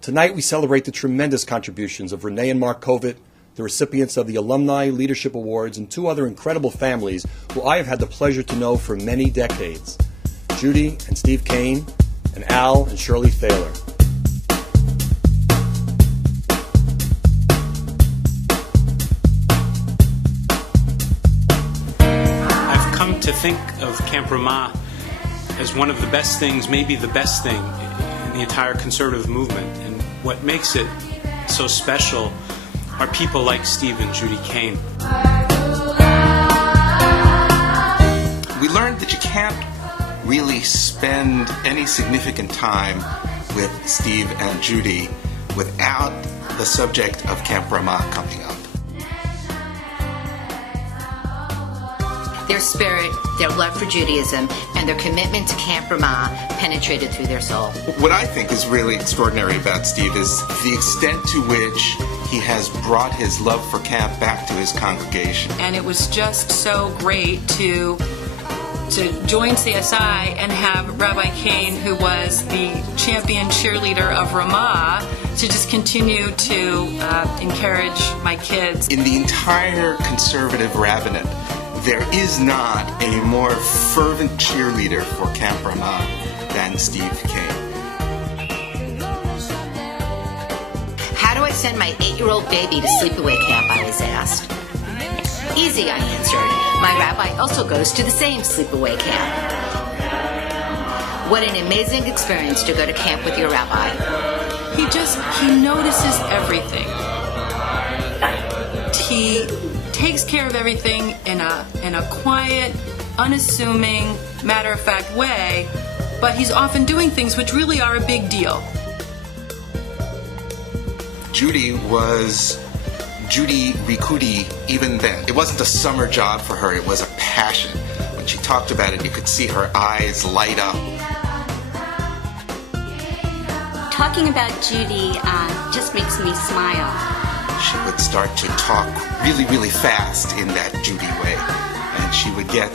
Tonight we celebrate the tremendous contributions of Renee and Mark Kovit, the recipients of the Alumni Leadership Awards, and two other incredible families who I have had the pleasure to know for many decades, Judy and Steve Kane, and Al and Shirley Thaler. I've come to think of Camp Ramah as one of the best things, maybe the best thing in the entire conservative movement. And what makes it so special are people like Steve and Judy Kane. We learned that you can't really spend any significant time with Steve and Judy without the subject of Camp Ramah coming up. Their spirit, their love for Judaism, and their commitment to Camp Ramah penetrated through their soul. What I think is really extraordinary about Steve is the extent to which he has brought his love for camp back to his congregation. And it was just so great to join CSI and have Rabbi Kane, who was the champion cheerleader of Ramah, to just continue to encourage my kids. In the entire conservative rabbinate, there is not a more fervent cheerleader for Camp Ramah than Steve Kane. How do I send my 8-year-old baby to sleepaway camp, I was asked. Easy, I answered. My rabbi also goes to the same sleepaway camp. What an amazing experience to go to camp with your rabbi. He notices everything. He takes care of everything in a quiet, unassuming, matter-of-fact way, but he's often doing things which really are a big deal. Judy was Judy Rikudi even then. It wasn't a summer job for her, it was a passion. When she talked about it, you could see her eyes light up. Talking about Judy just makes me smile. She would start to talk really, really fast in that Judy way. And she would get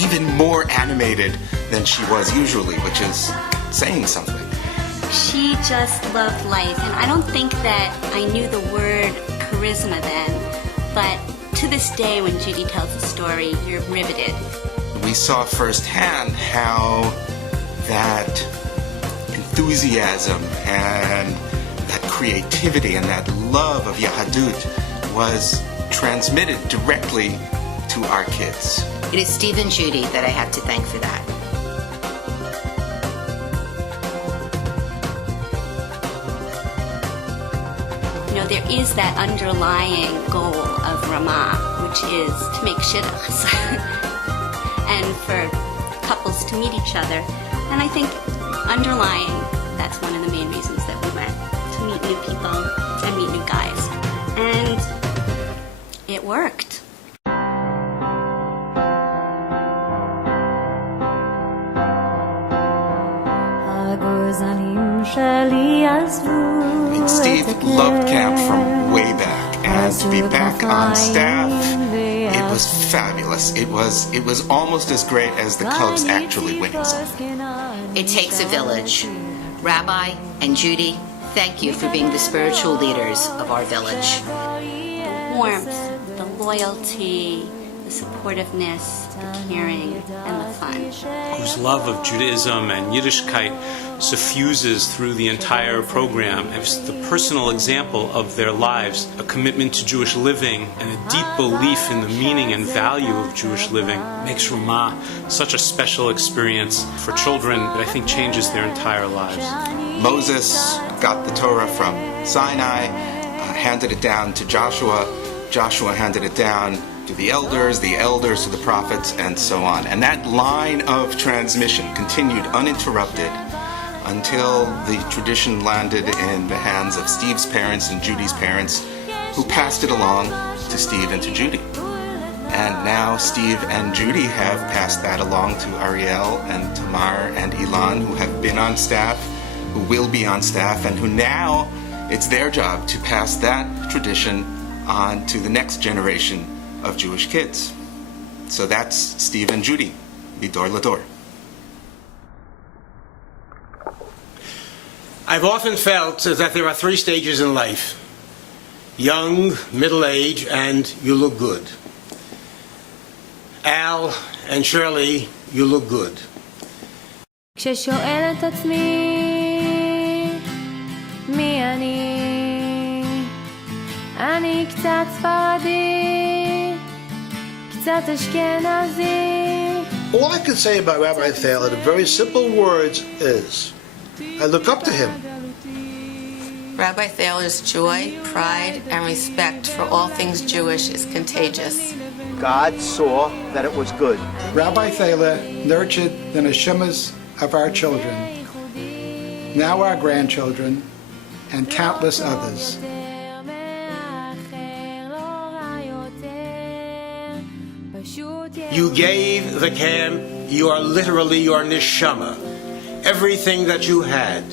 even more animated than she was usually, which is saying something. She just loved life, and I don't think that I knew the word charisma then, but to this day when Judy tells a story, you're riveted. We saw firsthand how that enthusiasm and that creativity and that love of Yahadut was transmitted directly to our kids. It is Steve and Judy that I have to thank for that. You know, there is that underlying goal of Ramah, which is to make shidduchs and for couples to meet each other. And I think underlying, that's one of the main reasons that we went, to meet new people and meet new guys. And it worked. Steve loved camp from way back, and to be back on staff, it was fabulous. It was almost as great as the Cubs actually winning something. It takes a village. Rabbi and Judy, thank you for being the spiritual leaders of our village. The warmth, the loyalty, the supportiveness, the caring, and the fun. Whose love of Judaism and Yiddishkeit suffuses through the entire program. It's the personal example of their lives, a commitment to Jewish living and a deep belief in the meaning and value of Jewish living makes Ramah such a special experience for children that I think changes their entire lives. Moses got the Torah from Sinai, handed it down to Joshua. Joshua handed it down to the elders to the prophets, and so on. And that line of transmission continued uninterrupted until the tradition landed in the hands of Steve's parents and Judy's parents, who passed it along to Steve and to Judy. And now Steve and Judy have passed that along to Ariel and Tamar and Ilan, who have been on staff, who will be on staff, and who now it's their job to pass that tradition on to the next generation of Jewish kids. So that's Steve and Judy, Midor Lador. I've often felt that there are 3 stages in life: young, middle age, and you look good. Al and Shirley, you look good. כששואל את עצמי מי אני קצת ספרדי, קצת אשכנזי. All I can say about Rabbi Thaler in very simple words is, I look up to him. Rabbi Thaler's joy, pride, and respect for all things Jewish is contagious. God saw that it was good. Rabbi Thaler nurtured the neshamas of our children, now our grandchildren, and countless others. You gave the camp literally your neshama, everything that you had,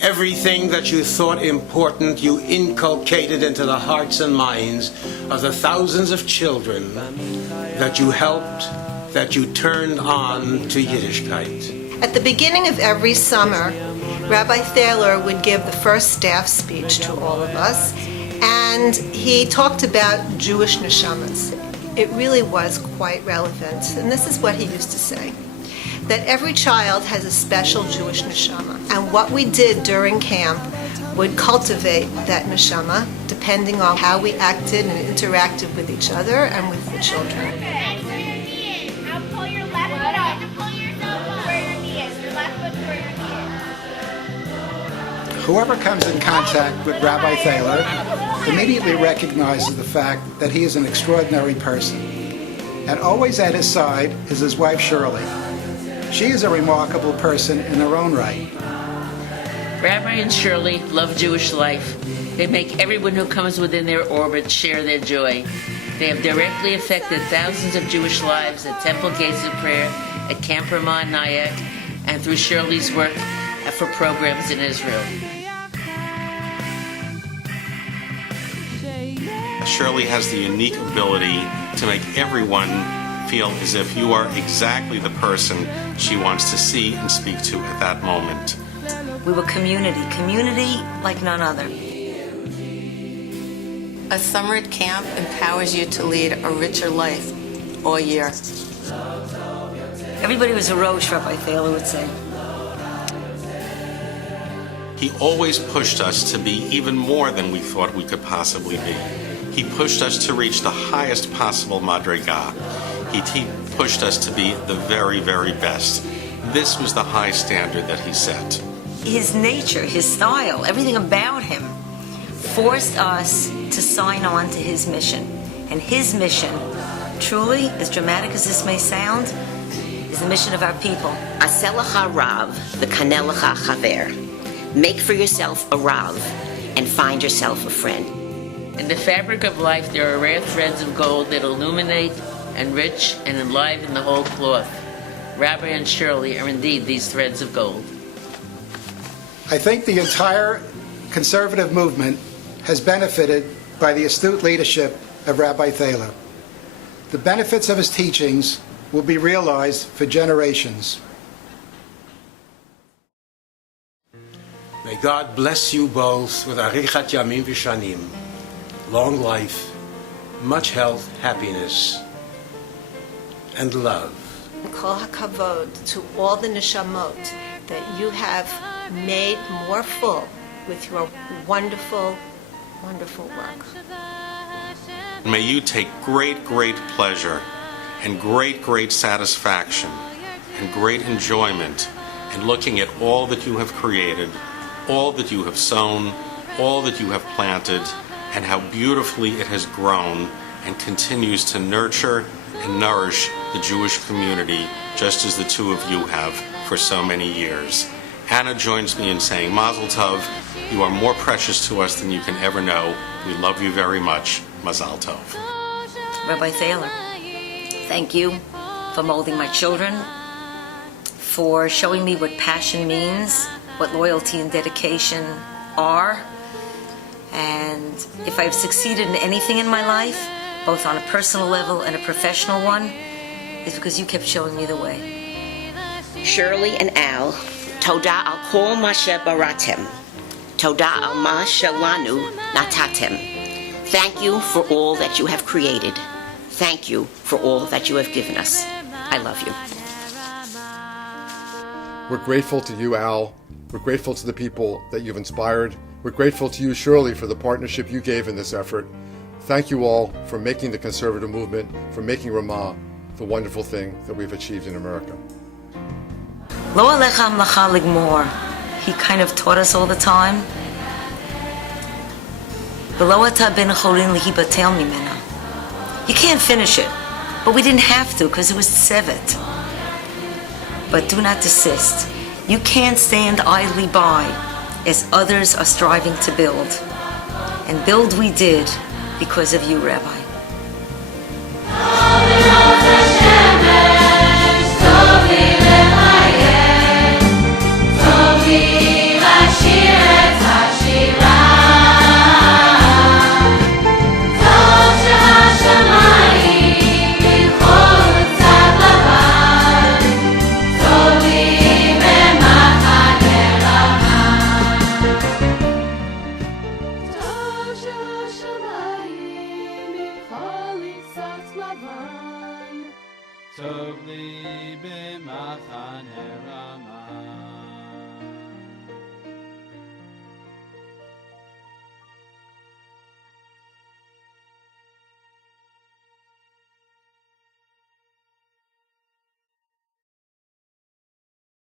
everything that you thought important, you inculcated into the hearts and minds of the thousands of children that you helped, that you turned on to Yiddishkeit. At the beginning of every summer, Rabbi Thaler would give the first staff speech to all of us, and he talked about Jewish neshamas. It really was quite relevant, and this is what he used to say: that every child has a special Jewish neshama, and what we did during camp would cultivate that neshama depending on how we acted and interacted with each other and with the children. Whoever comes in contact with Rabbi Thaler immediately recognizes the fact that he is an extraordinary person. And always at his side is his wife Shirley. She is a remarkable person in her own right. Rabbi and Shirley love Jewish life. They make everyone who comes within their orbit share their joy. They have directly affected thousands of Jewish lives at Temple Gates of Prayer, at Camp Ramah Nyack, and through Shirley's work for programs in Israel. Shirley has the unique ability to make everyone feel as if you are exactly the person she wants to see and speak to at that moment. We were community like none other. A summer at camp empowers you to lead a richer life all year. Everybody was a roche, Rabbi Thaler would say. He always pushed us to be even more than we thought we could possibly be. He pushed us to reach the highest possible madrigah. He pushed us to be the very, very best. This was the high standard that he set. His nature, his style, everything about him forced us to sign on to his mission. And his mission, truly, as dramatic as this may sound, is the mission of our people. Aseh lecha rav v'kaneh lecha chaver. Make for yourself a rav and find yourself a friend. In the fabric of life, there are rare threads of gold that illuminate, enrich, and enliven the whole cloth. Rabbi and Shirley are indeed these threads of gold. I think the entire conservative movement has benefited by the astute leadership of Rabbi Thaler. The benefits of his teachings will be realized for generations. May God bless you both with arichat yamim v'shanim, long life, much health, happiness, and love. Kol hakavod to all the neshamot that you have made more full with your wonderful, wonderful work. May you take great, great pleasure and great, great satisfaction and great enjoyment in looking at all that you have created, all that you have sown, all that you have planted, and how beautifully it has grown and continues to nurture and nourish the Jewish community, just as the two of you have for so many years. Anna joins me in saying, Mazel Tov, you are more precious to us than you can ever know. We love you very much. Mazel Tov. Rabbi Thaler, thank you for molding my children, for showing me what passion means, what loyalty and dedication are. And if I've succeeded in anything in my life, both on a personal level and a professional one, it's because you kept showing me the way. Shirley and Al, Toda al kol masha baratem. Toda al ma shelanu natatem. Thank you for all that you have created. Thank you for all that you have given us. I love you. We're grateful to you, Al. We're grateful to the people that you've inspired. We're grateful to you, Shirley, for the partnership you gave in this effort. Thank you all for making the conservative movement, for making Ramah the wonderful thing that we've achieved in America. Lo alecha mlacha ligmor. He kind of taught us all the time. V'lo ata ben chorin lihibatel mimena. You can't finish it, but we didn't have to because it was tsevet. But do not desist. You can't stand idly by as others are striving to build. And build we did because of you, Rabbi. Tov li b'machane